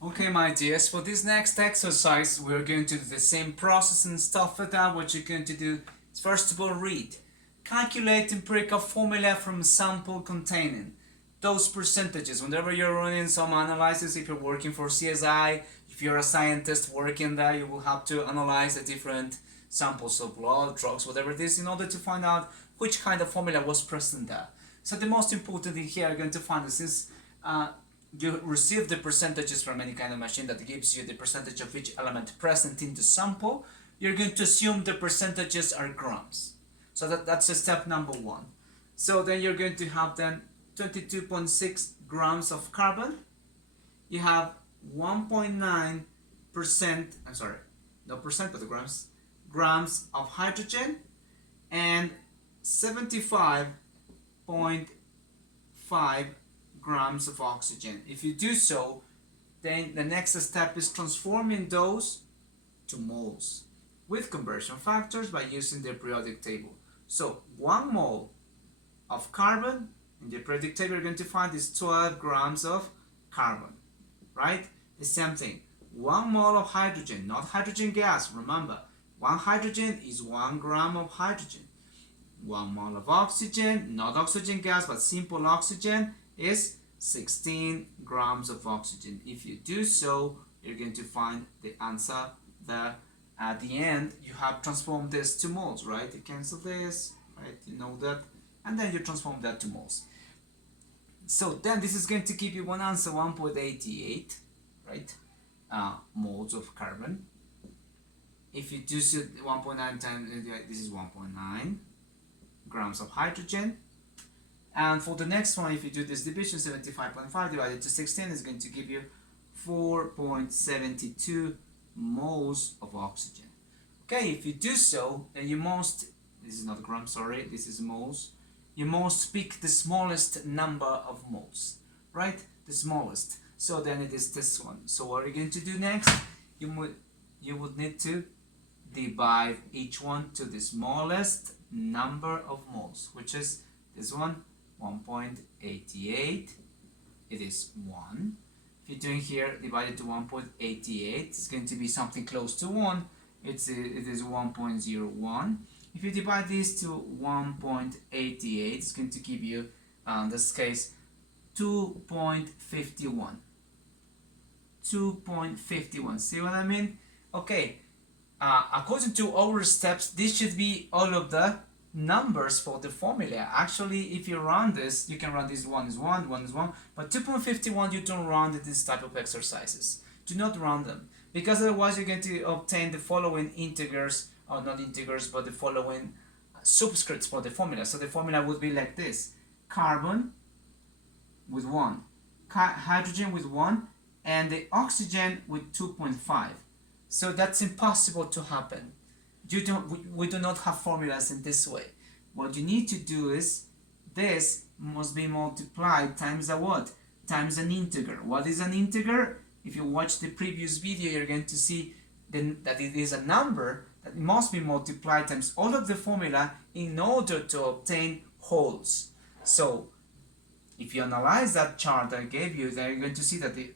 Okay, my dears, for this next exercise, we're going to do the same process and stuff like that. What you're going to do is first of all read. Calculate empirical formula from sample containing those percentages. Whenever you're running some analysis, if you're working for CSI, if you're a scientist working there, you will have to analyze the different samples of blood, drugs, whatever it is, in order to find out which kind of formula was present there. So the most important thing here, you're going to find is since you receive the percentages from any kind of machine that gives you the percentage of each element present in the sample, you're going to assume the percentages are grams. So that's step number one. So then you're going to have then 22.6 grams of carbon. You have 1.9%, I'm sorry, no percent but the grams of hydrogen, and 75.5 grams of oxygen. If you do so, then the next step is transforming those to moles with conversion factors by using the periodic table. So 1 mole of carbon in the periodic table you're going to find is 12 grams of carbon, right? The same thing, 1 mole of hydrogen, not hydrogen gas, remember, 1 hydrogen is 1 gram of hydrogen. 1 mole of oxygen, not oxygen gas but simple oxygen, is 16 grams of oxygen. If you do so, you're going to find the answer there. At the end, you have transformed this to moles, right? You cancel this, right? You know that. And then you transform that to moles. So then this is going to give you one answer, 1.88, right? Moles of carbon. If you do so, 1.9 times, this is 1.9 grams of hydrogen. And for the next one, if you do this division, 75.5 divided to 16 is going to give you 4.72 moles of oxygen. Okay, if you do so, then you must, this is not grams, sorry, this is moles. You must pick the smallest number of moles, right? The smallest. So then it is this one. So what are you going to do next? You would need to divide each one to the smallest number of moles, which is this one, 1.88. It is 1. If you're doing here divided to 1.88, it's going to be something close to 1. It is 1.01. If you divide this to 1.88, it's going to give you, in this case, 2.51. 2.51. See what I mean? Okay. According to our steps, this should be all of the numbers for the formula. Actually, if you run this, you can run this 1 is 1, 1 is 1, but 2.51 you don't run this type of exercises. Do not run them, because otherwise you're going to obtain the following integers, or not integers, but the following subscripts for the formula. So the formula would be like this: carbon with 1, hydrogen with 1, and the oxygen with 2.5. So that's impossible to happen. We do not have formulas in this way. What you need to do is, this must be multiplied times a what? Times an integer. What is an integer? If you watch the previous video, you're going to see that it is a number that must be multiplied times all of the formula in order to obtain wholes. So if you analyze that chart I gave you, then you're going to see that the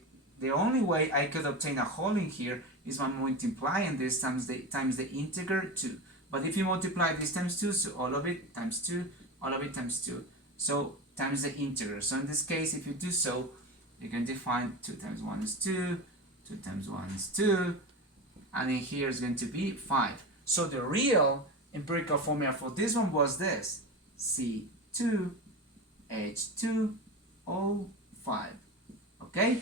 only way I could obtain a whole in here is by multiplying this times the integer 2. But if you multiply this times 2, so all of it times 2, all of it times 2. So times the integer. So in this case, if you do so, you can define 2 times 1 is 2, 2 times 1 is 2, and in here is going to be 5. So the real empirical formula for this one was this: C2H2O5. Okay?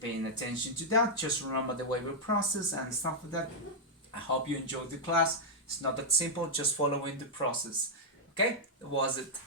Paying attention to that. Just remember the way we process and stuff like that. I hope you enjoyed the class. It's not that simple, just following the process. Okay? That was it.